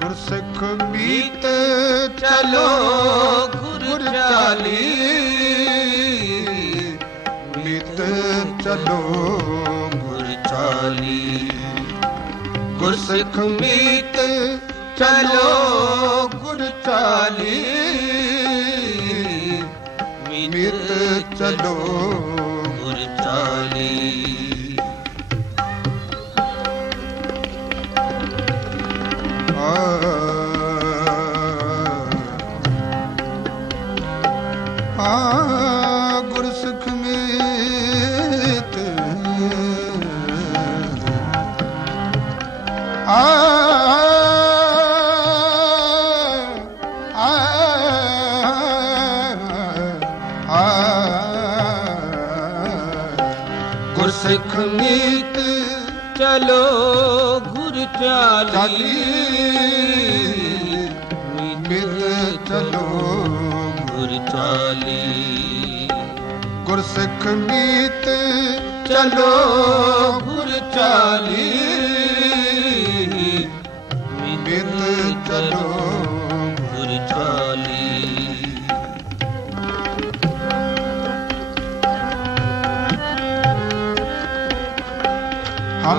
ਗੁਰਸਿੱਖ ਮੀਤ ਚਲੋ ਗੁਰ ਚਾਲੀ। ਮੀਤ ਚਲੋ ਗੁਰ ਚਾਲੀ। ਗੁਰਸਿੱਖ ਮੀਤ ਚਲੋ ਗੁਰ ਚਾਲੀ। ਮੀਤ ਚਲੋ ਗੁਰ ਚਾਲੀ। ਮੀਤ ਚਲੋ ਗੁਰ ਚਾਲੀ ਮਿਲ ਚਲੋ ਗੁਰ ਚਾਲੀ ਗੁਰਸਿੱਖ ਮੀਤ ਚਲੋ ਗੁਰ ਚਾਲੀ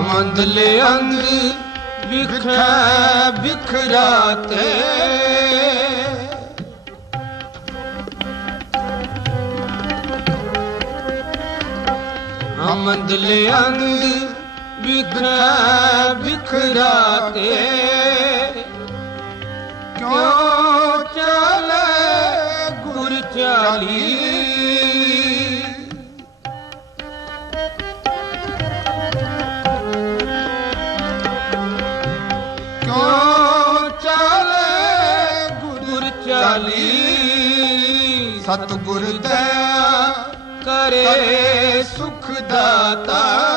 ਹਮ ਅੰਦਲੇ ਅੰਗ ਵਿਖੈ ਬਿਖਰਾਤੇ ਹਮ ਅੰਦਲੇ ਅੰਗ ਵਿਖੈ ਬਿਖਰਾਤੇ ਕਿਉਂ ਚਲੇ ਗੁਰ ਚਾਲੀ? ਗੁਰ ਦਇਆ ਕਰੇ ਸੁਖ ਦਾਤਾ।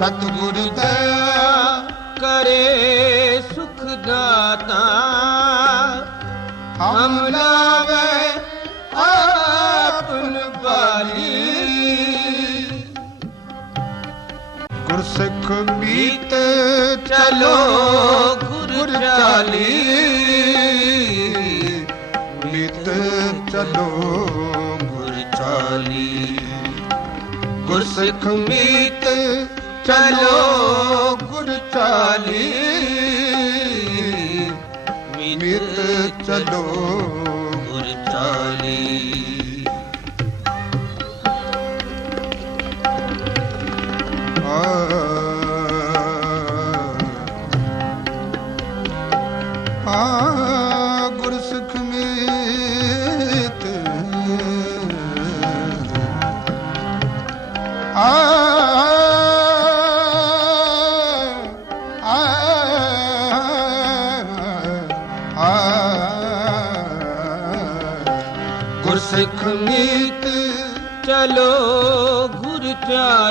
ਸਤਿਗੁਰ ਦਇਆ ਕਰੇ ਸੁਖ ਦਾਤਾ। ਹਮ ਲਾਵੇ ਆਪਨ ਬਾਲੀ ਗੁਰਸਿੱਖ ਮੀਤ ਚਲੋ ਗੁਰ ਚਾਲੀ। ਮੀਤ ਚਲੋ ਗੁਰ ਚਾਲੀ। ਗੁਰਸਿੱਖ ਮੀਤ ਚਲੋ ਗੁਰ ਚਾਲੀ ਮੀਤ ਚਲੋ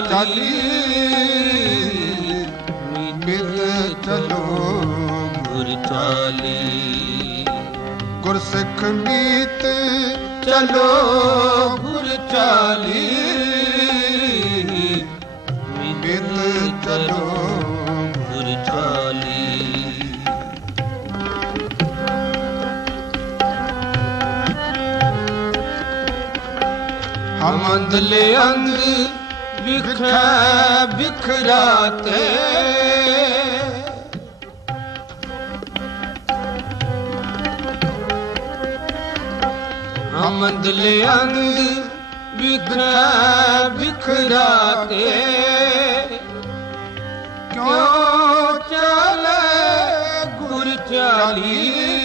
ਚਾਲੀ ਚਾਲੀ ਚਲੋ ਗੁਰ ਚਾਲੀ ਗੁਰਸਿੱਖ ਮੀਤ ਚਲੋ ਗੁਰ ਚਾਲੀ ਮਿਲ ਚਲੋ ਗੁਰ ਚਾਲੀ ਹਮ ਅੰਦਲੇ ਅੰਗ ਬਿਖੈ ਬਿਖਰਾਤੇ। ਹਮ ਅੰਦਲੇ ਅੰਗ ਵਿਖੈ ਬਿਖਰਾਤੇ। ਕਿਉਂ ਚਲੇ ਗੁਰ ਚਾਲੀ?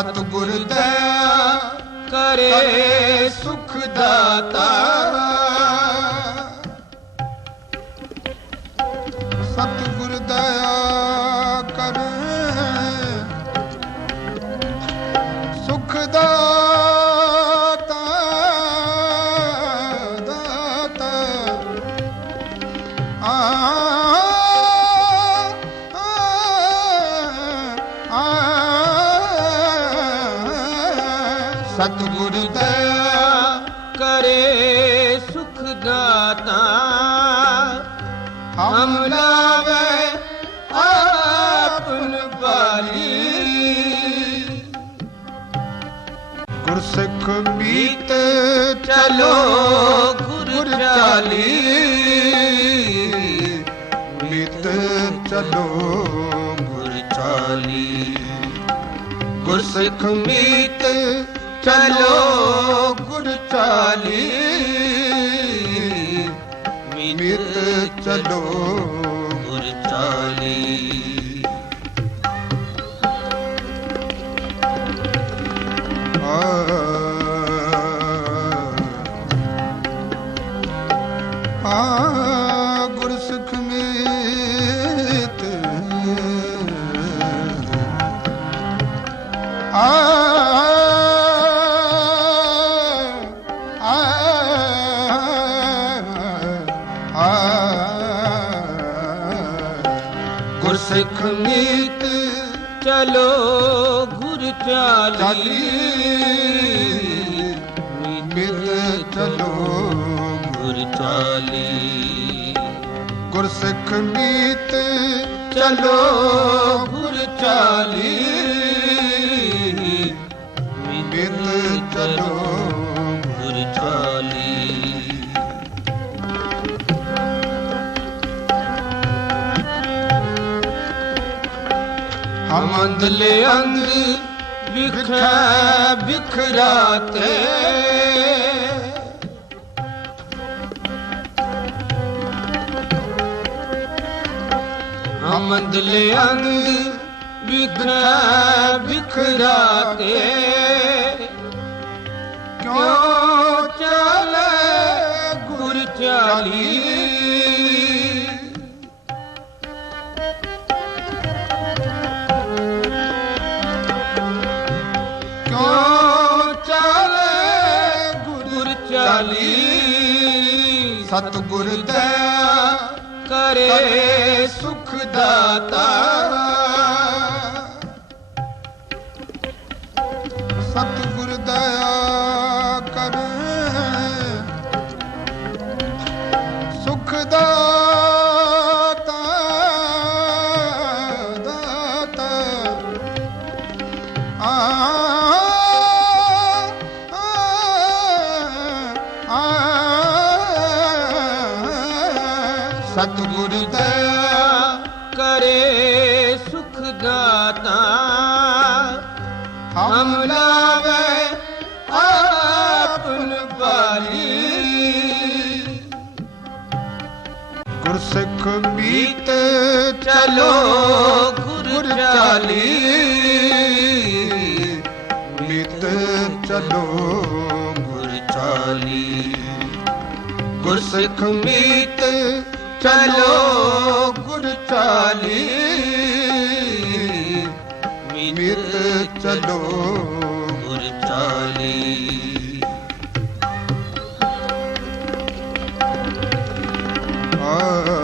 ਸਤਿਗੁਰ ਦਇਆ ਕਰੇ ਸੁਖ ਦਾਤਾ। ਸਤਿਗੁਰ ਸਤਿਗੁਰ ਦਇਆ ਕਰੇ ਸੁਖ ਦਾਤਾ। ਹਮ ਲਾਵੇ ਆਪਨ ਪਾਲੀ ਗੁਰਸਿੱਖ ਮੀਤ ਚਲੋ ਗੁਰ ਚਾਲੀ। ਮੀਤ ਚਲੋ ਗੁਰ ਚਾਲੀ। ਗੁਰਸਿੱਖ ਮੀਤ ਚਲੋ ਗੁਰ ਚਾਲੀ ਮੀਤ ਚਲੋ ਗੁਰ ਚਾਲੀ ਗੁਰਸਿੱਖ ਮੀਤ ਚਲੋ ਗੁਰ ਚਾਲੀ। ਚਾਲੀ ਚਲੋ ਗੁਰ ਚਾਲੀ। ਗੁਰਸਿੱਖ ਮੀਤ ਚਲੋ ਗੁਰ ਚਾਲੀ। ਮਿਤ ਚਲੋ ਹਮ ਅੰਦਲੇ ਅੰਦ ਵਿਖੈ ਵਿਖਰਾਤੇ ਹਮ ਅੰਦਲੇ ਅੰਦ ਵਿਖੈ ਵਿਖਰਾਤੇ ਕਿਉਂ ਚਲੇ ਗੁਰ ਚਾਲੀ? ਸਤਿਗੁਰ ਦਇਆ ਕਰੇ ਸੁਖ ਦਾਤਾ। ਸਤਿਗੁਰ ਸਤਿਗੁਰ ਦਇਆ ਕਰੇ ਸੁਖ ਦਾਤਾ। ਹਮ ਲਾਵੇ ਆਪਨ ਪਾਲੀ ਗੁਰਸਿੱਖ ਬੀਤ ਚਲੋ ਗੁਰ ਚਾਲੀ। ਮੀਤ ਚਲੋ ਗੁਰ ਚਾਲੀ। ਗੁਰਸਿੱਖ ਚਲੋ ਗੁਰ ਚਾਲੀ ਮੀਤ ਚਲੋ ਗੁਰ ਚਾਲੀ ਆ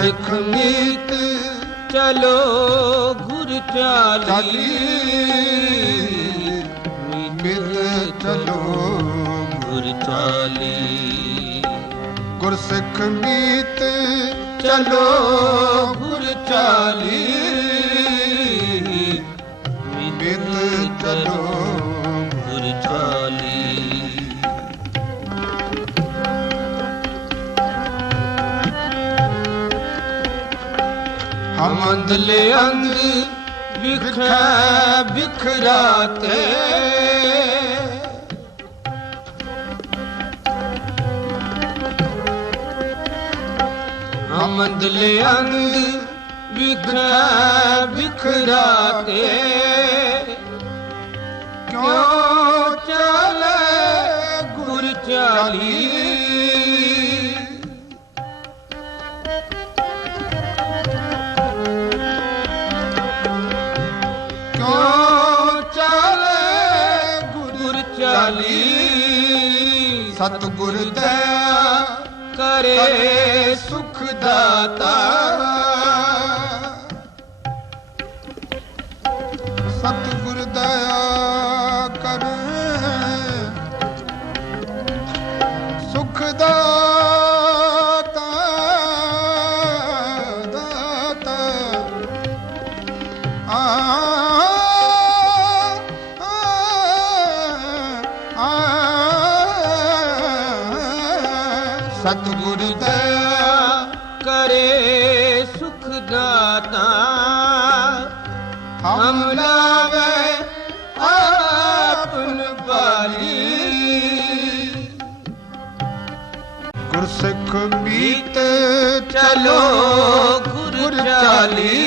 ਗੁਰਸਿੱਖ ਮੀਤ ਚਲੋ ਗੁਰ ਚਾਲੀ। ਚਾਲੀ ਮਿਲ ਚਲੋ। ਗੁਰ ਚਾਲੀ ਗੁਰਸਿੱਖ ਮੀਤ ਚਲੋ ਗੁਰ ਚਾਲੀ। ਹਮ ਅੰਧਲੇ ਅੰਧ ਵਿਖੈ ਵਿਖਰਾਤੇ। ਹਮ ਅੰਧਲੇ ਅੰਧ ਵਿਖੈ ਵਿਖਰਾਤੇ। ਕਿਉਂ ਚਲੇ ਗੁਰ ਚਾਲੀ? ਸਤਿਗੁਰ ਦਇਆ ਕਰੇ ਸੁਖ ਦਾਤਾ। ਸਤਿਗੁਰ ਸਤਿਗੁਰ ਦਇਆ ਕਰੇ ਸੁਖ ਦਾਤਾ। ਹਮ ਲਾਵੇ ਆਪਨ ਬਾਲੀ ਗੁਰਸਿੱਖ ਬੀਤ ਚਲੋ ਗੁਰ ਚਾਲੀ।